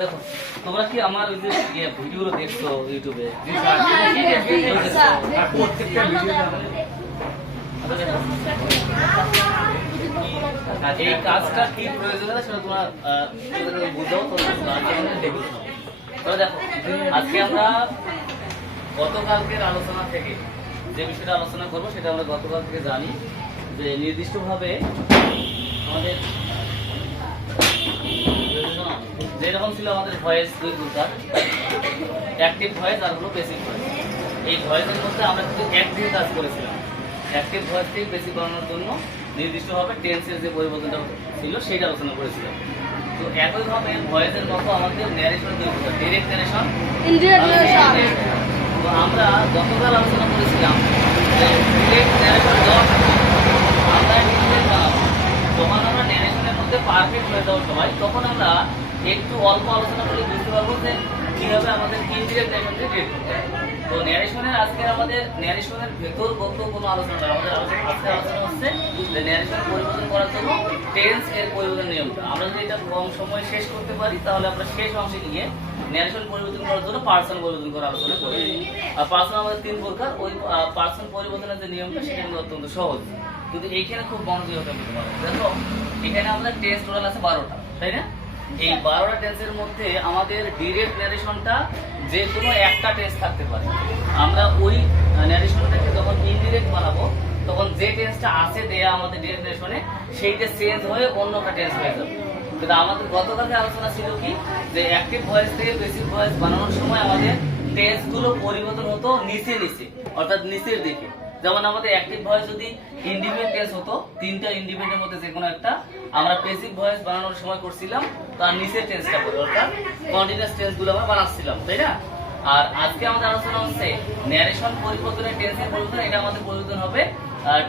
দেখো তোমরা কি আমার ওই যে ভিডিওগুলো দেখছো ইউটিউবে প্রত্যেকটা এই কাজটা কি প্রয়োজন আছে সেটা তোমরা বুঝাও তো দেখো আজকে আমরা গতকালকের আলোচনা থেকে যে বিষয়টা আলোচনা করবো সেটা আমরা গতকাল থেকে জানি যে নির্দিষ্টভাবে আমাদের যেরকম ছিল আমাদের ভয়েস দুই প্রকার, অ্যাক্টিভ ভয়েস আর হলো বেসিক ভয়েস। এই ভয়েসের মধ্যে আমরা কিন্তু একদিন কাজ করেছিলাম। অ্যাক্টিভ ভয়েস থেকে বেসিক বানানোর জন্য নির্দিষ্টভাবে টেন্সের যে পরিবর্তনটা ছিল সেটা আলোচনা করেছিলাম। তো একইভাবে ভয়েসের মতো আমাদের ন্যারেশনের দুই প্রকার, ডিরেক্ট ন্যারেশন, ইনডিরেক্ট ন্যারেশন। তো আমরা গতকাল আলোচনা করেছিলাম যে ডিরেক্ট ন্যারেশন আমরা ইনডিরেক্ট বানাবো। যখন আমরা ন্যারেশনের মধ্যে পারফেক্ট হয়ে যাওয়ার সময় তখন আমরা একটু অল্প আলোচনা করলে বুঝতে পারবো যে কিভাবে আমাদের ইনডিরেক্ট ন্যারেশনকে ক্রিয়েট করতে হয়। তো ন্যারেশনের আজকে আমাদের ন্যারেশনের ভেতরগত কোনো আলোচনা নয়, আমাদের আজকে আলোচনা হচ্ছে যে ন্যারেশন পরিবর্তন করার জন্য টেন্স এর পরিবর্তন নিয়মটা। আমরা যদি এটা কম সময় শেষ করতে পারি তাহলে আমরা শেষ অংশে গিয়ে ন্যারেশন পরিবর্তন করার জন্য পার্সন পরিবর্তন করার আলোচনা করি। আর পার্সন আমাদের তিন প্রকার, ওই পার্সন পরিবর্তনের যে নিয়মটা সেটা কিন্তু অত্যন্ত সহজ, কিন্তু এইখানে খুব মনোযোগী হতে হবে। দেখো এখানে আমাদের টেন্স টোটাল আছে 12টা, তাই না? এই 12টা টেন্সের মধ্যে আমাদের ডিরেক্ট ন্যারেশনটা যে কোনো একটা টেন্স থাকতে পারে। আমরা ওই ন্যারেশনটাকে যখন ইনডিরেক্ট বানাবো তখন যে টেন্সটা আছে দেয়া আমাদের ডিরেক্ট ন্যারেশনে সেইটা চেঞ্জ হয়ে অন্য একটা টেন্স হয়ে যাবে। কিন্তু আমাদের গতকালকে আলোচনা ছিল কি যে অ্যাক্টিভ ভয়েস থেকে বেসিক ভয়েস বানানোর সময় আমাদের টেন্সগুলো পরিবর্তন হতো নিচে নিচে, অর্থাৎ নিচের দিকে। যেমন আমাদের অ্যাক্টিভ ভয়েস যদি ইন্ডিপেন্ডেন্ট টেন্স হতো, তিনটা ইন্ডিপেন্ডেন্টের মধ্যে যে কোনো একটা, আমরা বেসিক ভয়েস বানানোর সময় করছিলাম তার নিচের টেন্সটা করে, অর্থাৎ কন্টিনিউয়াস টেন্সগুলো আমরা বানাচ্ছিলাম, তাই না? আর আজকে আমাদের আলোচনা হচ্ছে ন্যারেশন পরিবর্তনের টেন্সের পরিবর্তন। এটা আমাদের পরিবর্তন হবে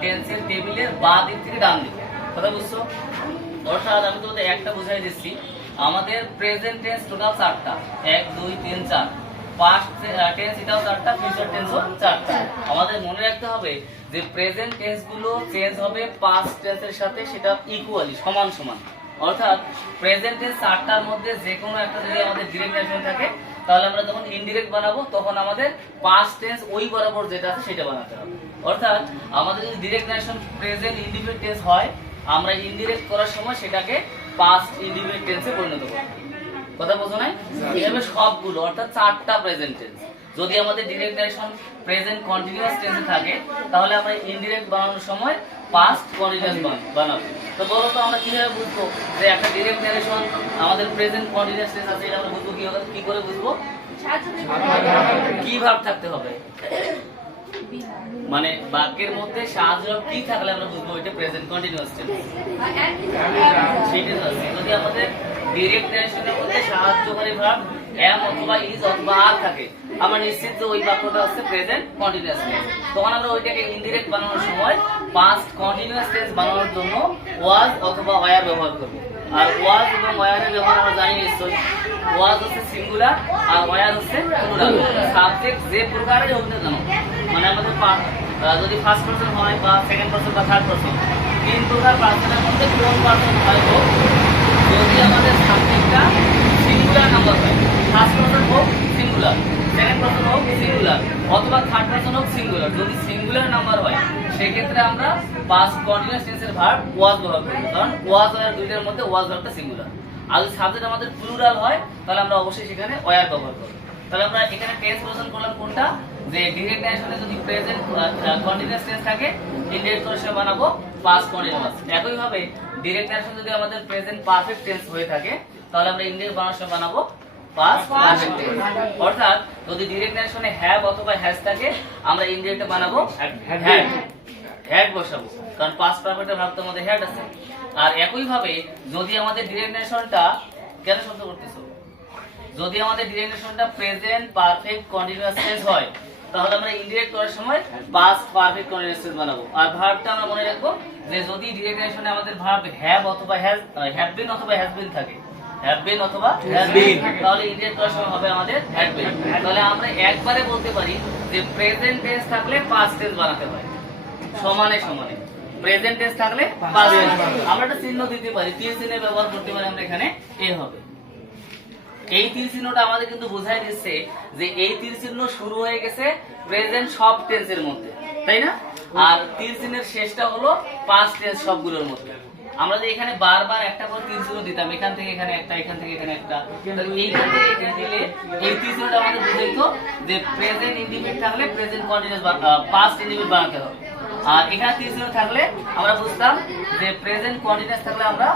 টেন্সের টেবিলের বাঁ দিক থেকে ডান দিকে। কথা বুঝছো? অর্থাৎ আমি তোমাদের একটা বুঝাই দিচ্ছি, আমাদের প্রেজেন্ট টেন্স টোটাল 4টা, 1 2 3 4। পাস্ট টেন্স এটাও 4টা, ফিউচার টেন্সও 4টা। আমাদের মনে রাখতে হবে যে প্রেজেন্ট টেন্স গুলো চেঞ্জ হবে পাস্ট টেন্সের সাথে, সেটা ইকুয়ালি সমান সমান। অর্থাৎ প্রেজেন্ট টেন্স 4টার মধ্যে যে কোনো একটা যদি আমাদের ডিরেক্ট ন্যারেশন থাকে তাহলে আমরা যখন ইনডিরেক্ট বানাবো তখন আমাদের পাস্ট টেন্স ওই বরাবর যেটা আছে সেটা বানাতে হবে। অর্থাৎ আমাদের যদি direct narration present indefinite tense হয়, আমরা ইনডিরেক্ট করার সময় সেটাকে পাস্ট ইনডিফিনিট টেন্সে পরিণত করব। কথা বোঝো নাই? এইভাবে সবগুলো, অর্থাৎ 4টা প্রেজেন্ট টেন্স। যদি আমাদের ডিরেক্ট ন্যারেশন প্রেজেন্ট কন্টিনিউয়াস টেন্সে থাকে তাহলে আমরা ইনডিরেক্ট বানানোর সময় পাস্ট কন্টিনিউয়াস বানাবো। তো বলো তো আমরা কিভাবে বুঝবো যে একটা ডিরেক্ট ন্যারেশন আমাদের প্রেজেন্ট কন্টিনিউয়াস টেন্স আছে? এটা আমরা বুঝবো কি করে বুঝবো? কি ভাব থাকতে হবে, মানে বাক্যের মধ্যে সাহায্য কি থাকলে আমরা বুঝবো এটা প্রেজেন্ট কন্টিনিউয়াস টেন্স। সেটা আছে যদি আমাদের ডিরেক্ট ন্যারেশনের মধ্যে সাহায্যকারী ভার্ব am অথবা is অথবা are থাকে, আমরা নিশ্চিত যে ওই বাক্যটা হচ্ছে প্রেজেন্ট কন্টিনিউয়াস টেন্স। তখন আমরা ওইটাকে ইনডিরেক্ট বানানোর সময় পাস্ট কন্টিনিউয়াস টেন্স বানানোর জন্য was অথবা were ব্যবহার করব। আর was এবং were এর ব্যবহার আমরা জানি নিশ্চয়ই। was হচ্ছে সিঙ্গুলার আর were হচ্ছে প্লুরাল। সাবজেক্ট যে প্রকারের হোক না কেন, মানে আমাদের যদি ফার্স্ট পারসন হয় বা সেকেন্ড পারসন বা থার্ড পারসন, তিন প্রকার পারসনের মধ্যে কোন পারসন হয় হোক, যদি আমাদের সাবজেক্টটা সিঙ্গুলার নাম্বার হয়, ফার্স্ট পারসন হোক সিঙ্গুলার, সেকেন্ড পারসন হোক সিঙ্গুলার অথবা থার্ড পারসন হোক সিঙ্গুলার, যদি সিঙ্গুলার নাম্বার হয় সেক্ষেত্রে আমরা পাস্ট কন্টিনিউয়াস টেন্সের ভার্ব ওয়াজ ব্যবহার করব, কারণ ওয়াজ আর দুইটার মধ্যে ওয়াজ ভার্বটা সিঙ্গুলার। আর যদি সাবজেক্ট আমাদের প্লুরাল হয় তাহলে আমরা অবশ্যই সেখানে ওয়ার ব্যবহার করব। তাহলে আমরা এখানে টেন্স পরিবর্তন করলাম কোনটা, যে ডিরেক্ট ন্যারেশনে যদি প্রেজেন্ট কন্টিনিউয়াস টেন্স থাকে ইনডিরেক্ট করে সে বানাবো পাস্ট কন্টিনিউয়াস। একইভাবে ডিরেক্ট ন্যারেশন যদি আমাদের প্রেজেন্ট পারফেক্ট টেন্স হয়ে থাকে তাহলে আমরা ইনডিরেক্ট বানানোর সময় বানাবো পাস্ট পারফেক্ট টেন্স। অর্থাৎ যদি ডিরেক্ট ন্যারেশনে হ্যাভ অথবা হ্যাজ থাকে আমরা ইনডিরেক্টে বানাবো হ্যাড বসাবো, কারণ পাস্ট পারফেক্টের ভাব তো আমাদের হ্যাড আছে। আর একইভাবে যদি আমাদের ডিরেক্ট ন্যারেশনটা কেন শব্দ করতেছো, যদি আমাদের ডিরেক্ট ন্যারেশনটা প্রেজেন্ট পারফেক্ট কন্টিনিউয়াস টেন্স হয় তাহলে আমরা ইনডিরেক্ট করার সময় পাস্ট পারফেক্ট কন্টিনিউয়াস টেন্স বানাবো। আর ভার্বটা আমরা মনে রাখবো যে যদি ডিরেক্ট ন্যারেশনে আমাদের ভার্ব হ্যাভ অথবা হ্যাভ বিন অথবা হ্যাজ বিন থাকে, হ্যাভ বিন অথবা হ্যাজ বিন, তাহলে ইনডিরেক্ট করার সময় হবে আমাদের হ্যাড বিন। তাহলে আমরা একবারে বলতে পারি যে প্রেজেন্ট টেন্স থাকলে পাস্ট টেন্স বানাতে হয় সমানে সমানে। প্রেজেন্ট টেন্স থাকলে পাস্ট টেন্স। আমরা একটা চিহ্ন দিতে পারি, তীর চিহ্নের ব্যবহার করতে পারি আমরা এখানে এ হবে। এই তীর চিহ্নটা আমাদের কিন্তু বোঝাই দিচ্ছে যে এই তীর চিহ্ন শুরু হয়ে গেছে প্রেজেন্ট সব টেন্সের মধ্যে, তাই না? আর তীর চিহ্নের শেষটা হলো পাস্ট টেন্স সবগুলোর মধ্যে। আমরা যে এখানে বারবার একটা করে তীর চিহ্ন দিতাম, এখান থেকে এখানে একটা, এখান থেকে এখানে একটা, এইখান থেকে এখানে দিলে এই তীর চিহ্নটা আমাদের বুঝাইতো যে প্রেজেন্ট ইন্ডিপেন্ডেন্ট থাকলে প্রেজেন্ট কন্টিনিউয়াস পাস্ট ইন্ডিপেন্ডেন্ট বানাতে হবে। আর এখানে তীর চিহ্ন থাকলে আমরা বুঝতাম যে প্রেজেন্ট কন্টিনিউয়াস থাকলে আমরা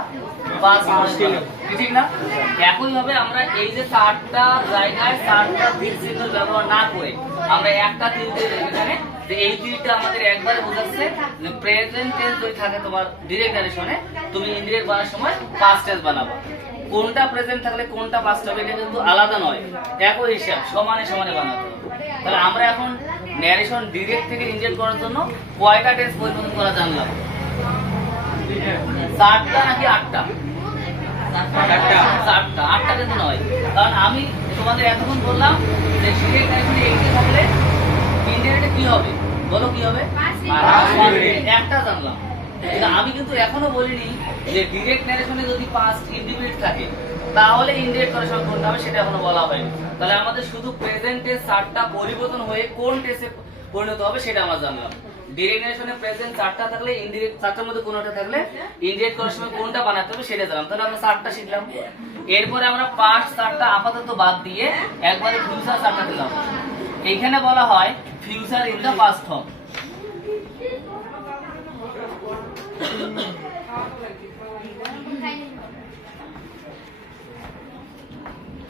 পাস্ট ইন্ডিপেন্ডেন্ট, ঠিক না? একই ভাবে আমরা এই যে চারটা জায়গায় চারটা তীর চিহ্ন ব্যবহার না করে আমরা একটা তীর দিয়ে এখানে যে এই তীরটা আমাদের একবারে বোঝাচ্ছে যে প্রেজেন্ট টেন্স যদি থাকে তোমার ডিরেক্ট নারেশনে, তুমি ইনডিরেক্ট বানানোর সময় পাস্ট টেন্স বানাবো। কোনটা প্রেজেন্ট থাকলে কোনটা পাস্ট হবে এটা কিন্তু আলাদা নয়, একই হিসাব, সমানে সমানে বানাতে হবে। তাহলে আমরা এখন ন্যারেশন ডিরেক্ট থেকে ইনডিরেক্ট করার জন্য কয়টা টেন্স পরিবর্তন করা জানলাম? 4টা নাকি 8টা? 4টা। 8টা কিন্তু নয়, কারণ আমি তোমাদের এতক্ষণ বললাম যে ডিরেক্ট নারেশনে এইটা থাকলে ইনডিরেক্টে কি হবে, বলো কি হবে? একটা জানলাম। কিন্তু আমি কিন্তু এখনো বলিনি যে ডিরেক্ট নারেশনে যদি পাস্ট ইন্ডিপেন্ডেন্ট থাকে তাহলে ইনডিরেক্ট করার সময় কোনটা হবে সেটা এখনো বলা হয়নি। তাহলে আমাদের শুধু প্রেজেন্ট টেন্স 4টা পরিবর্তন হয়ে কোন টেন্সে পরিণত হবে সেটা আমরা জানলাম। ডিরেক্ট নারেশনে প্রেজেন্ট 4টা থাকলে ইনডিরেক্ট 4টার মধ্যে কোনটা থাকলে ইনডিরেক্ট করার সময় কোনটা বানাতে হবে সেটা জানলাম। তাহলে আমরা 4টা শিখলাম। এরপরে আমরা পাস্ট 4টা আপাতত বাদ দিয়ে একবারে ফিউচার 4টা দিলাম। এইখানে বলা হয় future in the past form.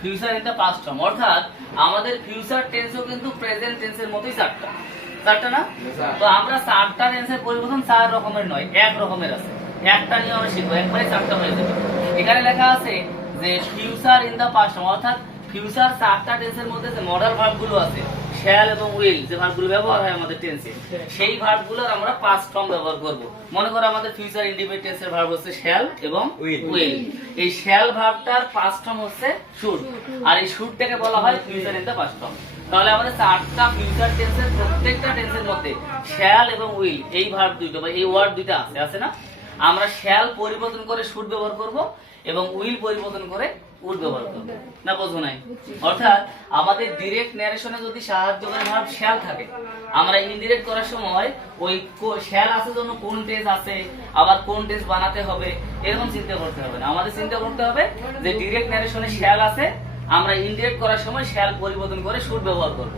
Future in the past form অর্থাৎ আমাদের ফিউচার টেন্সও কিন্তু প্রেজেন্ট টেন্সের মতোই 4টা না? তো আমরা 4টা টেন্সের পরিবর্তন 4 রকমের নয়, এক রকমের আছে। একটা নিয়ে আমরা শিখবো, একবারে 4টা হয়ে যাবে। এখানে লেখা আছে যে future in the past form অর্থাৎ ফিউচার 4টা টেন্সের মধ্যে যে মডাল ভার্বগুলো আছে, শ্যাল এবং উইল, যে ভার্বগুলো ব্যবহার হয় আমাদের টেন্সে, সেই ভার্বগুলোর আমরা পাস্ট ফর্ম ব্যবহার করব। মনে করো আমাদের ফিউচার ইন্ডিপেন্ডেন্ট টেন্সের ভার্ব হচ্ছে শ্যাল এবং উইল। এই শ্যাল ভার্বটার পাস্ট ফর্ম হচ্ছে শুড, আর এই শুডটাকে বলা হয় future in the past form. তাহলে আমাদের 4টা ফিউচার টেন্সের প্রত্যেকটা টেন্সের মধ্যে শ্যাল এবং উইল এই ভার্ব দুটো বা এই ওয়ার্ড দুটো আছে না? আমরা শ্যাল পরিবর্তন করে শুড ব্যবহার করব এবং উইল পরিবর্তন করে উড ব্যবহার করব। না বোঝো নাই? অর্থাৎ আমাদের ডিরেক্ট ন্যারেশনে যদি সাহায্যকারী ভার্ব শ্যাল থাকে, আমরা ইনডিরেক্ট করার সময় ওই শ্যাল আছে জন্য কোন টেন্স আছে, আবার কোন টেন্স বানাতে হবে এরকম চিন্তা করতে হবে না। আমাদের চিন্তা করতে হবে যে ডিরেক্ট ন্যারেশনে শ্যাল আছে, আমরা ইনডিরেক্ট করার সময় শ্যাল পরিবর্তন করে শুড ব্যবহার করব।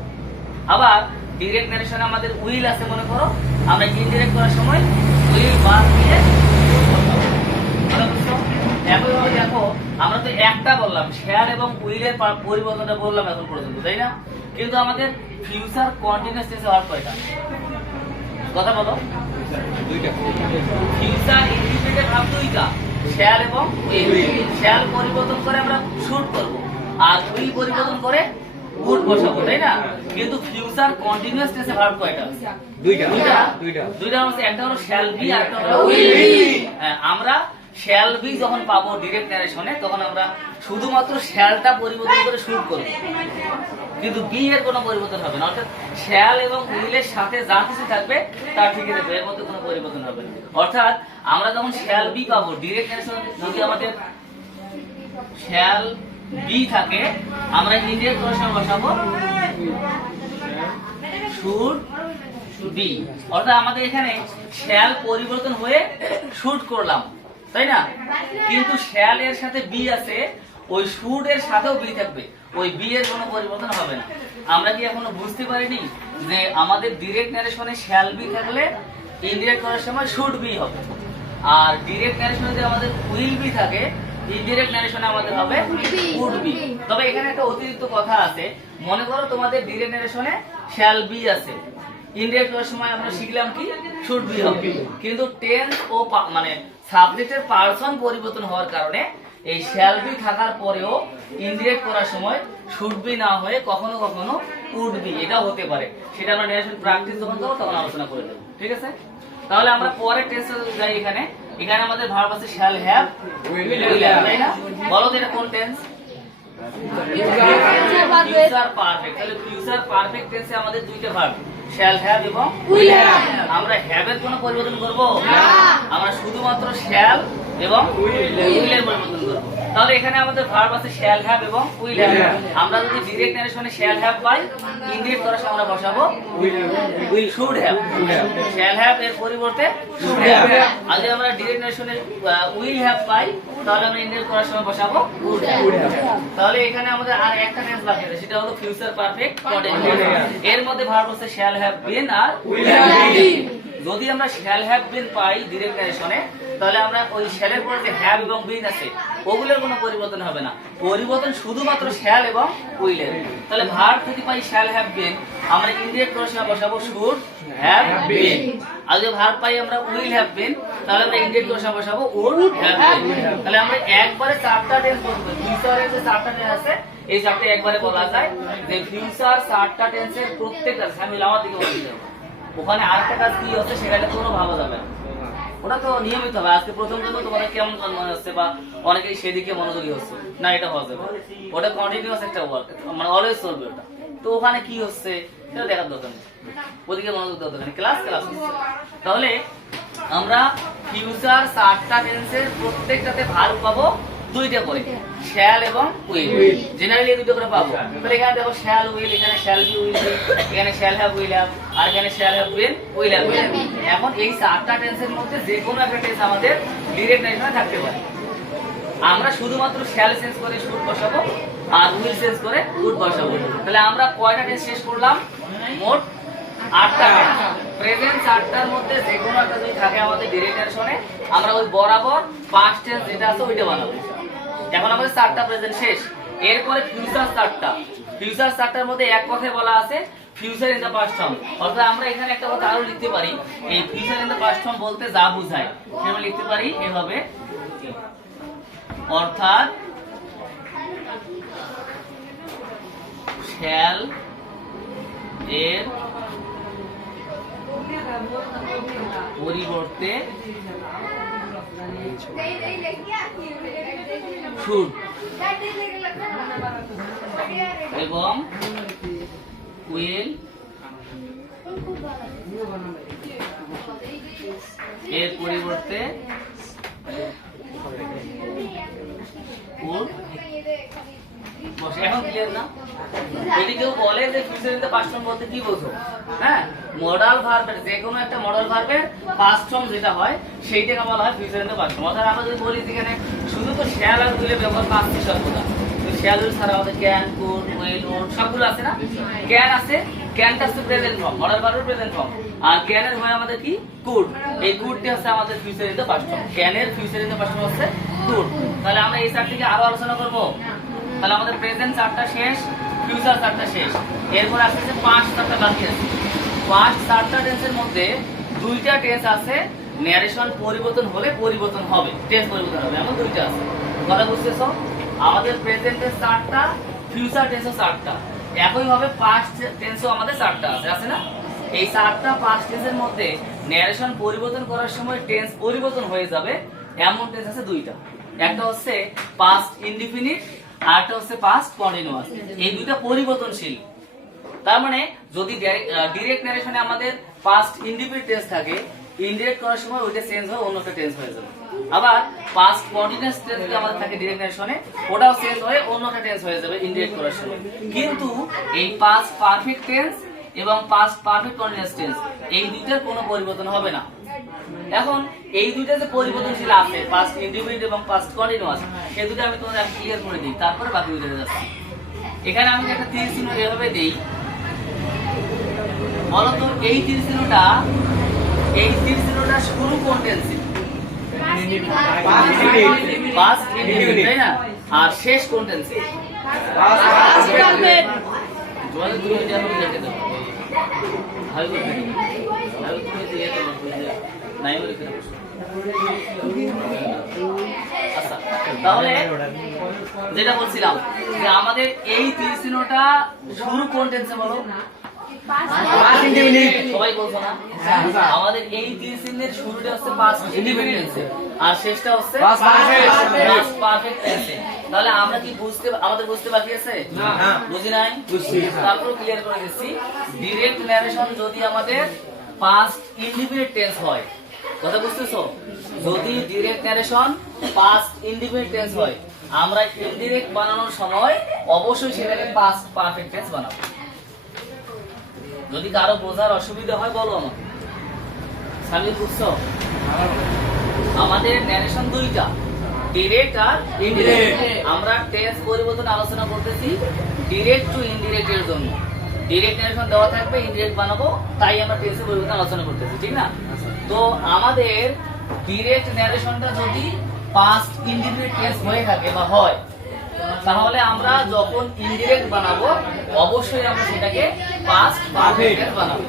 আবার ডিরেক্ট ন্যারেশনে আমাদের উইল আছে, মনে করো আমরা ইনডিরেক্ট করার সময় উইল বাদ দিয়ে একইভাবে দেখো আমরা তো একটা বললাম শ্যাল এবং উইলের পরিবর্তনটা বললাম এখন পর্যন্ত, তাই না? কিন্তু আমাদের ফিউচার কন্টিনিউয়াস টেন্সে ভার্ব কয়টা? কথা বলো। ফিউচার ইন্ডিপেন্ডেন্ট ভার্ব 2টা, শ্যাল এবং উইল। শ্যাল পরিবর্তন করে আমরা শুড করব আর উইল পরিবর্তন করে উড বসাবো, তাই না? কিন্তু ফিউচার কন্টিনিউয়াস টেন্সে ভার্ব কয়টা? 2টা হচ্ছে, একটা হলো শ্যাল বি আর একটা হলো উইল বি। আমরা শ্যাল বি যখন পাবো ডিরেক্ট ন্যারেশনে তখন আমরা শুধুমাত্র শ্যালটা পরিবর্তন করে শুড করব, কিন্তু বি এর কোনো পরিবর্তন হবে না। অর্থাৎ শ্যাল এবং উইলের সাথে যা কিছু থাকবে তা ঠিকই থাকবে, এর মধ্যে কোনো পরিবর্তন হবে না। অর্থাৎ আমরা যখন শ্যাল বি পাবো ডিরেক্ট ন্যারেশন, যদি আমাদের শ্যাল বি থাকে আমরা ইনডিরেক্ট করার সময় বসাবো শুড বি। অর্থাৎ আমাদের এখানে শ্যাল পরিবর্তন হয়ে শুড করলাম, তাই না? কিন্তু শ্যাল এর সাথে বি আছে, ওই শুড এর সাথেও বি থাকবে, ওই বি এর কোনো পরিবর্তন হবে না। আমরা কি এখনো বুঝতে পারিনি যে আমাদের ডিরেক্ট ন্যারেশনে শ্যাল বি থাকলে ইনডিরেক্ট করার সময় শুড বি হবে, আর ডিরেক্ট ন্যারেশনে যদি আমাদের উইল বি থাকে ইনডিরেক্ট ন্যারেশনে আমাদের হবে উড বি। তবে এখানে একটা অতিরিক্ত কথা আছে, মনে করো তোমাদের ডিরেক্ট ন্যারেশনে শ্যাল বি আছে, ইনডিরেক্ট করার সময় আমরা শিখলাম কি শুড বি হবে, কিন্তু টেন্স ও মানে সাবজেক্টের পারসন পরিবর্তন হওয়ার কারণে এই শ্যাল বি থাকার পরেও ইনডিরেক্ট করার সময় শুড বি না হয়ে কখনো কখনো উড বি এটা হতে পারে। সেটা আমরা ন্যারেশন প্র্যাকটিস যখন করব তখন আলোচনা করে দেব, ঠিক আছে? তাহলে আমরা পরের টেন্সে যাই। এখানে আমাদের ভার্ব আছে শ্যাল হ্যাভ উইল হ্যাভ, তাই না? বলো তো এটা কোন টেন্স? Future perfect. তাহলে ফিউচার পারফেক্ট টেন্সে আমাদের 2টা ভার্ব শ্যাল হ্যাভ এবং উইল হ্যাভ। আমরা হ্যাভ এর কোনো পরিবর্তন করব না, আমরা শুধুমাত্র শ্যাল এবং উইলের পরিবর্তন করব। তাহলে এখানে আমাদের ভার্ব আছে শ্যাল হ্যাভ এবং উইল হ্যাভ। আমরা যদি ডিরেক্ট নারেশনে শ্যাল হ্যাভ পাই, ইনডিরেক্ট করার সময় আমরা বসাবো will should have. Shall have এর পরিবর্তে শুড হ্যাভ। আর যদি আমরা ডিরেক্ট নারেশনে উইল হ্যাভ পাই, তাহলে আমরা ইনডিরেক্ট করার সময় বসাবো উড হ্যাভ। তাহলে এখানে আমাদের আর একটা টেন্স বাকি আছে, সেটা হলো ফিউচার পারফেক্ট কন্টিনিউয়াস। এর মধ্যে ভার্ব হচ্ছে শ্যাল হ্যাভ বিন আর উইল হ্যাভ বিন। যদি আমরা শ্যাল হ্যাভ বিন পাই ডিরেক্ট নারেশনে, তাহলে আমরা ওই শ্যালের পরে যে হ্যাভ এবং বিন আছে ওগুলোর কোনো পরিবর্তন হবে না, পরিবর্তন শুধুমাত্র শ্যাল এবং উইলের। তাহলে ভার্ব যদি পাই শ্যাল হ্যাভ বিন, আমরা ইনডিরেক্ট করার সময় বসাবো শুড হ্যাভ বিন। আর যদি ভার্ব পাই আমরা উইল হ্যাভ বিন, তাহলে আমরা ইনডিরেক্ট করার সময় বসাবো উড হ্যাভ বিন। তাহলে আমরা একবারে চারটা টেন্স বলবো। ফিউচারের যে চারটা টেন্স আছে, এই চারটে একবারে বলা যায় যে ফিউচার চারটা টেন্সের প্রত্যেকটা, আমি আমার দিকে বলতে যাবো, ওখানে আরেকটা কাজ কি হচ্ছে সেখানে কোনো ভাবা যাবে না, ওটা তো নিয়মিত হবে। আজকে প্রথম জন্য তোমাদের কেমন মনে হচ্ছে বা অনেকেই সেদিকে মনোযোগী হচ্ছে না, এটা হওয়া যাবে। ওটা কন্টিনিউয়াস একটা ওয়ার্ক, মানে অলওয়েজ চলবে ওটা। তো ওখানে কি হচ্ছে সেটা দেখার দরকার নেই, ওদিকে মনোযোগ দেওয়ার দরকার নেই, ক্লাস হচ্ছে। তাহলে আমরা ফিউচার চারটা টেন্সের প্রত্যেকটাতে ভার্ব পাবো দুইটা করে, শ্যাল এবং উইল। জেনারেলি এই দুটো করে পাবো। তাহলে এখানে দেখো শ্যাল উইল, এখানে শ্যাল বি উইল বি, এখানে শ্যাল হ্যাভ উইল হ্যাভ, আর এখানে shall have been will have বিন। এখন এই চারটা টেন্সের মধ্যে যে কোনো একটা টেন্স আমাদের ডিরেক্ট নারেশনে থাকতে পারে। আমরা শুধুমাত্র শ্যাল চেঞ্জ করে শুড বসাবো আর উইল চেঞ্জ করে উড বসাবো। তাহলে আমরা কয়টা টেন্স শেষ করলাম? মোট 8টা টেন্স। প্রেজেন্ট 4টার মধ্যে যে কোনো একটা যদি থাকে আমাদের ডিরেক্ট নারেশনে, আমরা ওই বরাবর পাস্ট টেন্স যেটা আছে ওইটা বানাবো। এখন আমাদের 4টা প্রেজেন্ট শেষ। এরপরে ফিউচার 4টা। ফিউচার 4টার মধ্যে এক কথায় বলা আছে future in the past form. অর্থাৎ আমরা এখানে একটা কথা আরো লিখতে পারি, এই future in the past form বলতে যা বোঝায় সেটা লিখতে পারি এভাবে, অর্থাৎ শ্যাল এর পরিবর্তে শুড এবং উইল এর পরিবর্তে উড বসে। এখন ক্লিয়ার না? যদি কেউ বলে যে future in the past form বলতে কি বোঝো, হ্যাঁ, মডাল ভার্বের যে কোনো একটা মডাল ভার্বের পাস্ট ফর্ম যেটা হয় সেইটাকে বলা হয় future in the past form. অর্থাৎ আমরা যদি বলি যেখানে শুধু তো শ্যাল আর উইলের ব্যবহার পাচ্ছি সর্বদা, শ্যাল উইল ছাড়া আমাদের ক্যান, কুড, উইল, উড সবগুলো আছে না? ক্যান আছে, ক্যানটা হচ্ছে প্রেজেন্ট ফর্ম, মডাল ভার্বের প্রেজেন্ট ফর্ম। আর ক্যানের হয় আমাদের কি? কুড। এই কুডটি হচ্ছে আমাদের future in the past form. ক্যানের future in the past form হচ্ছে কুড। তাহলে আমরা এই চারটিকে আরো আলোচনা করব। তাহলে আমাদের প্রেজেন্ট 4টা শেষ, ফিউচার 4টা শেষ, এরপর আসছে পাস্ট 4টা বাকি আছে। পাস্ট 4টা টেন্সের মধ্যে 2টা টেন্স আছে ন্যারেশন পরিবর্তন হলে পরিবর্তন হবে, টেন্স পরিবর্তন হবে, এমন 2টা আছে। কথা বুঝতেছো? আমাদের প্রেজেন্টের 4টা, ফিউচার টেন্সও 4টা, একই ভাবে পাস্ট টেন্সও আমাদের 4টা আছে না? এই 4টা পাস্ট টেন্সের মধ্যে ন্যারেশন পরিবর্তন করার সময় টেন্স পরিবর্তন হয়ে যাবে এমন টেন্স আছে 2টা। একটা হচ্ছে পাস্ট ইনডিফিনিট, আরটা হচ্ছে পাস্ট কন্টিনিউয়াস। এই দুইটা পরিবর্তনশীল। তার মানে যদি ডাইরেক্ট নারেশনে আমাদের পাস্ট ইনডিফিনিট টেন্স থাকে, ইনডিরেক্ট করার সময় ওইটা চেঞ্জ হয়ে অন্য একটা টেন্স হয়ে যাবে। আবার পাস্ট কন্টিনিউয়াস টেন্স যদি আমাদের থাকে ডাইরেক্ট নারেশনে, ওটাও চেঞ্জ হয়ে অন্য একটা টেন্স হয়ে যাবে ইনডিরেক্ট করার সময়। কিন্তু এই পাস্ট পারফেক্ট টেন্স এবং পাস্ট পারফেক্ট কন্টিনিউয়াস টেন্স এই দুইটার কোনো পরিবর্তন হবে না। এখন এই দুইটা যে পরিবর্তনশীল আছে, পাস্ট ইনডিফিনিট এবং পাস্ট কন্টিনিউয়াস, এই দুটো আমি তোমাদের ক্লিয়ার করে দিই, তারপরে বাকি বুঝে যাচ্ছে। এখানে আমি একটা তীর চিহ্ন এভাবে দেই, বলতো এই তীর চিহ্নটা শুরু কোন টেন্সে? পাস্ট ইনডিফিনিট, তাই না? আর শেষ কোন টেন্সে? তোমাদের তুমি এটা আমি দেখে দেবো, ভাই বলতে ভাই তুমি দিয়ে দেবো, নাই বলে কেন? আচ্ছা, তাহলে যেটা বলছিলাম যে আমাদের এই তীর চিহ্নটা শুরু কোন টেন্সে বলো? সবাই বলছো না? আমাদের এই তীর চিহ্নের শুরুটা হচ্ছে পাস্ট ইন্ডিপেন্ডেন্সে আর শেষটা হচ্ছে পাস্ট পারফেক্ট টেন্সে। তাহলে আমরা কি আমাদের বুঝতে বাকি আছে? বুঝি নাই? তারপর ক্লিয়ার করে দিচ্ছি, ডিরেক্ট ন্যারেশন যদি আমাদের পাস্ট ইন্ডিপেন্ডেন্ট টেন্স হয়, কথা বুঝতেছো? যদি direct narration past independent tense হয়, আমরা ইনডিরেক্ট বানানোর সময় অবশ্যই সেটাকে পাস্ট পারফেক্ট টেন্স বানাবো। যদি কারো বোঝার অসুবিধা হয় বলো আমাকে। সামিল বুঝছো? আমাদের ন্যারেশন দুইটা, ডিরেক্ট আর ইনডিরেক্ট। আমরা টেন্স পরিবর্তন আলোচনা করতেছি ডিরেক্ট টু ইনডিরেক্ট এর জন্য। ডিরেক্ট ন্যারেশন দেওয়া থাকবে, ইনডিরেক্ট বানাবো, তাই আমরা টেন্সের পরিবর্তন আলোচনা করতেছি, ঠিক না? তো আমাদের ডিরেক্ট ন্যারেশনটা যদি পাস্ট ইনডিরেক্ট টেন্স হয়ে থাকে বা হয়, তাহলে আমরা যখন ইনডিরেক্ট বানাবো অবশ্যই আমরা সেটাকে পাস্ট পারফেক্ট টেন্স বানাবো।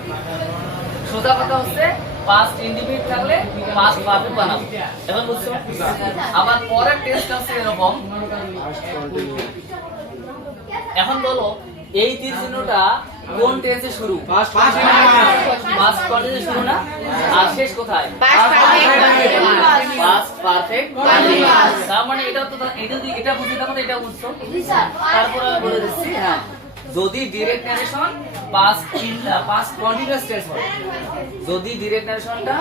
সোজা কথা হচ্ছে পাস্ট ইনডিফিনিট থাকলে পাস্ট পারফেক্ট বানাবো। এখন বুঝছো? আবার পরের টেন্সটা হচ্ছে এরকম। এখন বলো এই তীর চিহ্নটা কোন টেন্সে শুরু? পাস্ট কন্টিনিউয়াসে শুরু না? আর শেষ কোথায়? Past perfect. তার মানে এটা তো এটা বুঝতে থাকো, এটা বুঝছো? তারপর আমি বলে দিচ্ছি, হ্যাঁ, যদি direct narration past continuous tense হয়, যদি ডিরেক্ট ন্যারেশনটা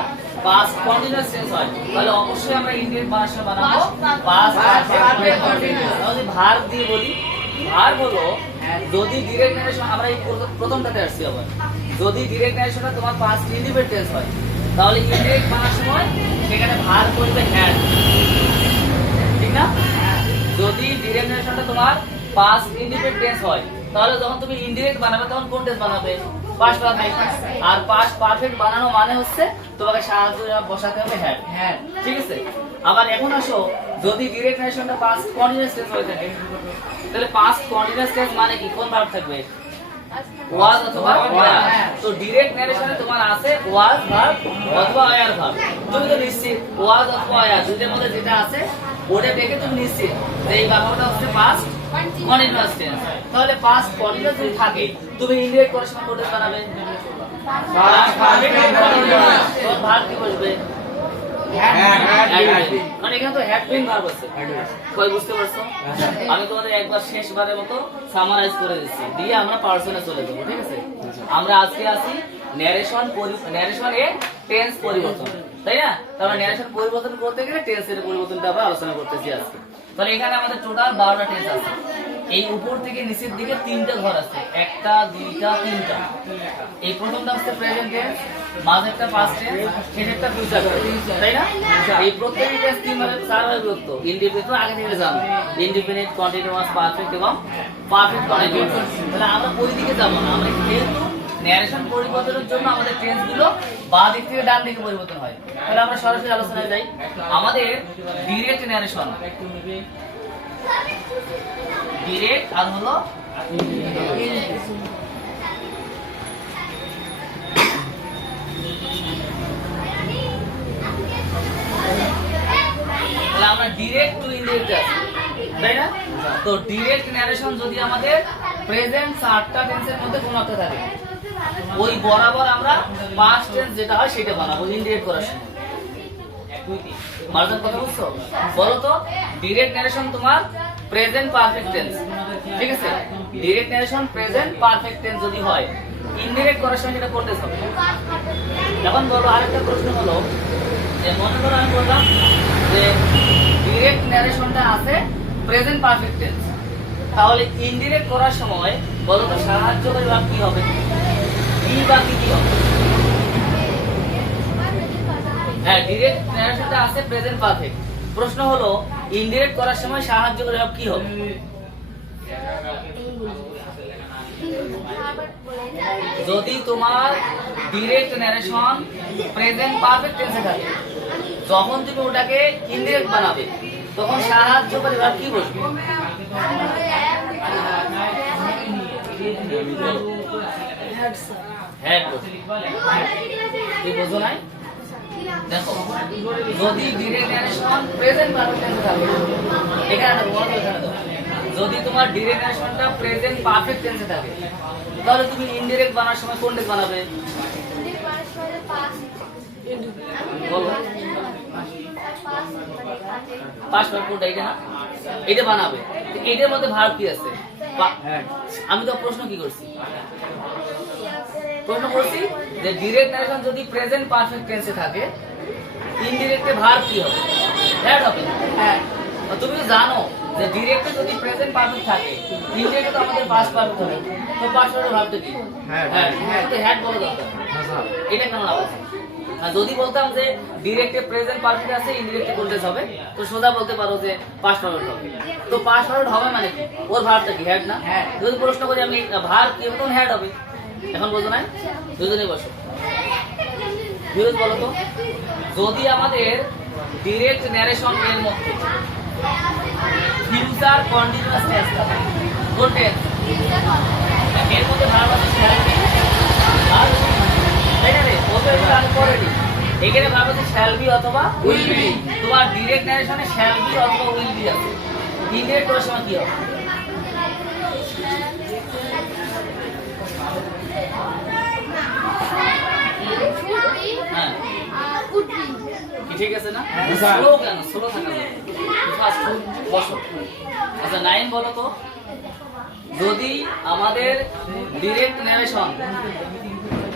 পাস্ট কন্টিনিউয়াস টেন্স হয়, তাহলে অবশ্যই আমরা ইনডিরেক্ট বানাবো পাস্ট পারফেক্ট কন্টিনিউয়াস। যদি ভার্ব দিয়ে বলি, ভার্ব হলো যদি ডিরেক্ট ন্যারেশন, আমরা এই প্রথমটাতে আসছি আবার, যদি ডিরেক্ট ন্যারেশনটা তোমার পাস্ট ইনডিফিনিট টেন্স হয়, তাহলে ইনডিরেক্ট বানানোর সময় সেখানে ভার্ব করবে হ্যাড, ঠিক না? যদি ডিরেক্ট ন্যারেশনটা তোমার পাস্ট ইনডিফিনিট টেন্স হয়, তাহলে যখন তুমি ইনডিরেক্ট বানাবে তখন কোন টেন্স বানাবে? Past perfect. আর পাস্ট পারফেক্ট বানানো মানে হচ্ছে তোমাকে সাহায্য বসাতে হবে হ্যাড, ঠিক আছে? আবার এখন আসো, যদি ডিরেক্ট ন্যারেশনটা পাস্ট কন্টিনিউয়াস টেন্স হয়ে থাকে, তাহলে পাস্ট কন্টিনিউয়াস টেন্স মানে কি? কোন ভার্ব থাকবে? ওয়াজ অথবা ওয়ার। তো ডিরেক্ট ন্যারেশনে তোমার আছে ওয়াজ ভার্ব অথবা ওয়ার ভার্ব। তুমি তো নিশ্চিত ওয়াজ অথবা ওয়ার দুইটার মধ্যে যেটা আছে ওটা দেখে তুমি নিশ্চিত যে এই ভার্বটা হচ্ছে পাস্ট কন্টিনিউয়াস টেন্স। তাহলে পাস্ট কন্টিনিউয়াস যদি থাকে, তুমি ইনডিরেক্ট করার সময় কোন টেন্স বানাবে? Past perfect continuous. তো ভার্ব কি বসবে? মানে এখানে তো হ্যাড বিন ভার্ব আছে। কই বুঝতে পারছো? আমি তোমাদের একবার শেষবারের মতো সামারাইজ করে দিচ্ছি, দিয়ে আমরা পার্সনে চলে যাব, ঠিক আছে? আমরা আজকে আসি ন্যারেশনে টেন্স পরিবর্তন, তাই না? তাহলে ন্যারেশন পরিবর্তন করতে গেলে টেন্সের পরিবর্তনটা আমরা আলোচনা করতেছি আজকে। তাহলে এখানে আমাদের টোটাল 12টা টেন্স আছে। এই উপর থেকে নিচের দিকে 3টা ঘর আছে, 1টা 2টা 3টা। এই প্রথমটা হচ্ছে প্রেজেন্ট টেন্স, মাঝেরটা পাস্ট টেন্স, শেষেরটা ফিউচার টেন্স, তাই না? এই প্রত্যেকটা টেন্স 3 ভাবে 4 ভাবে বিভক্ত। ইনডিপেন্ডেন্ট আগে থেকে জানো, ইনডিপেন্ডেন্ট, কন্টিনিউয়াস, পারফেক্ট এবং পারফেক্ট কন্টিনিউয়াস। তাহলে আমরা ওই দিকে যাব না, আমরা যেহেতু ন্যারেশন পরিবর্তনের জন্য আমাদের টেন্স গুলো বাঁ দিক থেকে ডান দিকে পরিবর্তন হয়, তাহলে আমরা সরাসরি আলোচনায় যাই। আমাদের ডিরেক্ট ন্যারেশন, ডিরেক্ট আর হলো আমরা ডিরেক্ট টু ইনডিরেক্ট আছি, তাই না? তো ডিরেক্ট ন্যারেশন যদি আমাদের প্রেজেন্ট 4টা টেন্সের মধ্যে কোনো একটা থাকে, ওই বরাবর আমরা পাস্ট টেন্স যেটা হয় সেটা বানাবো ইনডিরেক্ট করার সময়। মার্জন কথা বুঝছো? বলো তো, ডিরেক্ট ন্যারেশন তোমার প্রেজেন্ট পারফেক্ট টেন্স, ঠিক আছে? Direct narration present perfect tense যদি হয়, ইনডিরেক্ট করার সময় সেটা করতে হবে। এখন বলো, আরেকটা প্রশ্ন হলো যে মনে করো আমি বললাম যে ডিরেক্ট ন্যারেশনটা আছে প্রেজেন্ট পারফেক্ট টেন্স, তাহলে ইনডিরেক্ট করার সময় বলো তো সাহায্যকারী ভাব কি হবে? কি বা কি হবে? হ্যাঁ, ডিরেক্ট ন্যারেশনটা আছে প্রেজেন্ট পারফেক্ট। প্রশ্ন হলো ইনডিরেক্ট করার সময় সাহায্যকারী ভাব কি হবে? যদি তোমার ডিরেক্ট ন্যারেশন প্রেজেন্ট পারফেক্ট টেন্সে থাকে, যখন তুমি ওটাকে ইনডিরেক্ট বানাবে তখন সাহায্যকারী ভাব কি বসবে? হ্যাড বসবে। কি বোঝো নাই? দেখো, যদি ডিরেক্ট ন্যারেশন প্রেজেন্ট পারফেক্ট টেন্সে থাকে, এখানে একটা বড় এখানে দাও, যদি তোমার ডিরেক্ট নারেশনটা প্রেজেন্ট পারফেক্ট টেন্সে থাকে তাহলে তুমি ইনডিরেক্ট বানানোর সময় কোন টেন্স বানাবে? বলো পাস্ট ভার্ব কোনটা? এটা না, এটা বানাবে। এটার মধ্যে ভার্ব কি আছে? আমি তো প্রশ্ন কি করছি? প্রশ্ন করছি যে ডিরেক্ট নারেশন যদি প্রেজেন্ট পারফেক্ট টেন্সে থাকে ইনডিরেক্টে ভার্ব কি হবে? হ্যাড হবে। হ্যাঁ, তুমি তো জানো যে ডিরেক্টে যদি প্রেজেন্ট পারফেক্ট থাকে ইনডিরেক্টে তো আমাদের পাস্ট পারফেক্ট হবে। তো পাস্ট পারফেক্ট ভার্বটা কি? হ্যাঁ, তো হ্যাড বলা দরকার। এটা কেন না বলছি? আর যদি বলতাম যে ডিরেক্টে প্রেজেন্ট পারফেক্ট আছে ইনডিরেক্টে কোন টেন্স হবে, তো সোজা বলতে পারো যে পাস্ট পারফেক্ট হবে। তো পাস্ট পারফেক্ট হবে মানে কি? ওর ভার্বটা কি? হ্যাড না? যদি প্রশ্ন করি আমি ভার্ব কি হবে, তখন হ্যাড হবে। এখন বোঝো না? দুজনেই বসো। বিরোধ বলো তো, যদি আমাদের ডিরেক্ট ন্যারেশন এর মধ্যে ফিউচার কন্টিনিউয়াস টেন্স থাকে, কোন টেন্স? এর মধ্যে ভার্ব আছে শ্যাল বি আর তাই না রে? বলতে আমি পরে দিই। এখানে ভার্ব আছে শ্যাল বি অথবা উইল বি। তোমার ডিরেক্ট ন্যারেশনে শ্যাল বি অথবা উইল বি আছে। ইনডিরেক্ট করার সময় কি হবে? ঠিক আছে না? স্লো কেন? স্লো থাকা যাবে। ফার্স্ট বসো। আচ্ছা 9 বলো তো, যদি আমাদের direct narration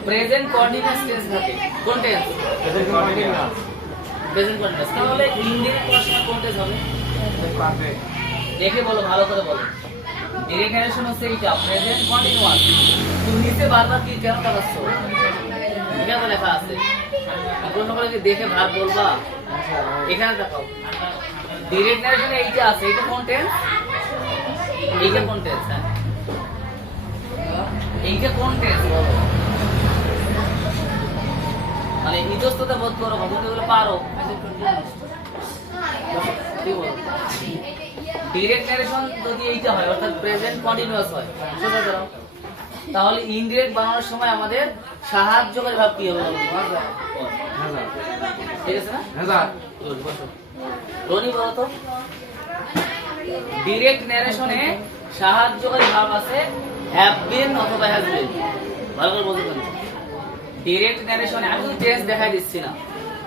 present continuous tense থাকে, কোন tense? Present continuous. Present continuous. তাহলে ইনডিরেক্ট করার সময় কোন টেন্স হবে? পারফেক্ট। দেখে বলো, ভালো করে বলো। ডিরেক্ট ন্যারেশন হচ্ছে এইটা প্রেজেন্ট কন্টিনিউয়াস। তুমি নিচে বারবার কি কেন বলছো? এখানে তো লেখা আছে। প্রশ্ন করে কি দেখে ভার্ব বলবা? এখানে দেখাও। ডিরেক্ট ন্যারেশনে এইটা আছে, এটা কোন টেন্স? এইটা কোন টেন্স? হ্যাঁ, এইটা কোন টেন্স বলো? মানে ইতস্ততা বোধ করো, বুঝতে গেলে পারো। কি বল? ডিরেক্ট ন্যারেশন যদি এইটা হয় অর্থাৎ প্রেজেন্ট কন্টিনিউয়াস হয়, সোজা করো, তাহলে ইনডিরেক্ট বানানোর সময় আমাদের সাহায্যকারী ভাব কি হবে? ঠিক আছে না? রনি বলো তো, ডিরেক্ট ন্যারেশনে সাহায্যকারী ভাব আছে হ্যাভ বিন অথবা হ্যাজ বিন। ভালো করে বলতে পারো। ডিরেক্ট ন্যারেশনে আমি কিন্তু টেন্স দেখাই দিচ্ছি না,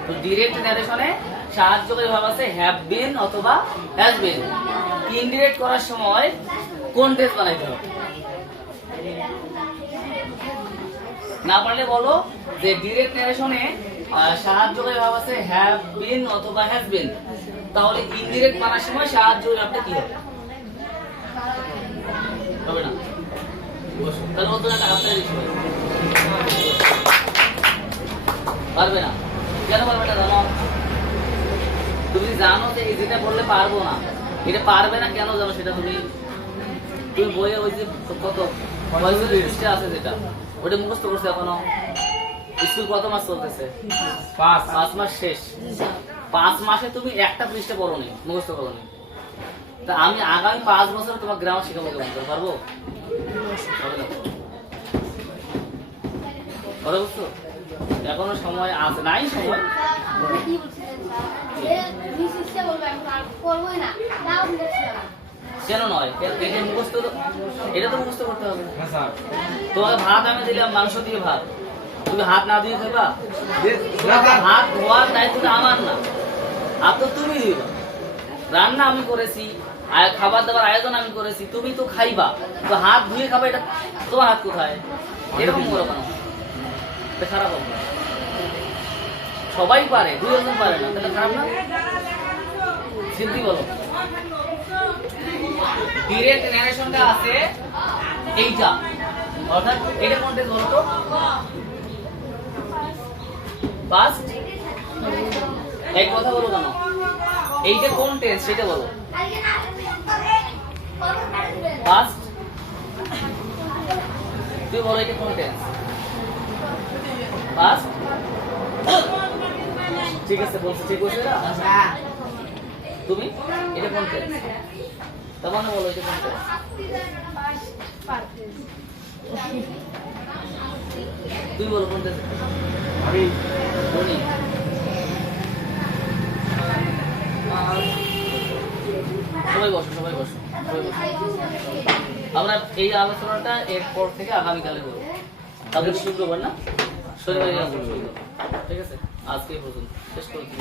তো ডিরেক্ট ন্যারেশনে সাহায্যকারী ভাব আছে হ্যাভ বিন অথবা হ্যাজ বিন। ইনডিরেক্ট করার সময় কোন টেন্স বানাইতে হবে? না পারলে বলো যে ডিরেক্ট ন্যারেশনে সাহায্যকারী ভাব আছে হ্যাভ বিন অথবা হ্যাজ বিন, তাহলে ইনডিরেক্ট বানার সময় সাহায্যকারী ভাবটা কি হবে? হবে না? তাহলে অত টাকা হাতে দিতে হবে। পারবে না? কেন পারবে না জানো? তুমি জানো যে যেটা বললে পারবো না, এটা পারবে না কেন জানো? সেটা তুমি বইয়ে ওই যে কত পৃষ্ঠা আছে যেটা ওটা মুখস্থ করছে এখনো? স্কুল কত মাস চলতেছে? 5 মাস শেষ। 5 মাসে তুমি একটা পৃষ্ঠা পড়োনি, মুখস্থ করোনি। তা আমি আগামী 5 বছর তোমার গ্রামার শিখাবো, কেমন করে পারবো? কথা বুঝছো? এখনো সময় আছে, নাই সময়। কেন নয়? এটা মুখস্থ, এটা তো মুখস্থ করতে হবে। তোমাকে ভাত আমি দিলাম, মাংস দিয়ে ভাত, তুমি হাত না দিয়ে খাইবা? হাত ধোয়ার দায়িত্ব আমার না, হাত তো তুমি দিবা। রান্না আমি করেছি, খাবার দাবার আয়োজন আমি করেছি, তুমি তো খাইবা, তো হাত ধুয়ে খাবা, এটা তোমার হাত কোথায়? এরকম করো কেন? খারাপ হবে। সবাই পারে, 2 জন পারে না, তাহলে খারাপ না? সিদ্ধি বলো। ডিরেক্ট ন্যারেশনটা আছে এইটা, অর্থাৎ এটা কোন টেন্স বলো তো? পাস্ট। এই কথা বলো কেন? এইটা কোন টেন্স সেটা বলো। পাস্ট। তুই বলো এটা কোন টেন্স? পাস্ট। ঠিক আছে, বলছি ঠিক আছে না? তুমি এটা কোন টেন্স? তখন বলো এটা কোন টেন্স? তুই বলো কোন টেন্স? আমি বলি সবাই বসো, সবাই বসো, সবাই বসো। আমরা এই আলোচনাটা এরপর থেকে আগামীকালে করবো। তাহলে শুক্রবার না, শনিবার ঠিক আছে, আজকে এই পর্যন্ত শেষ করে দিই।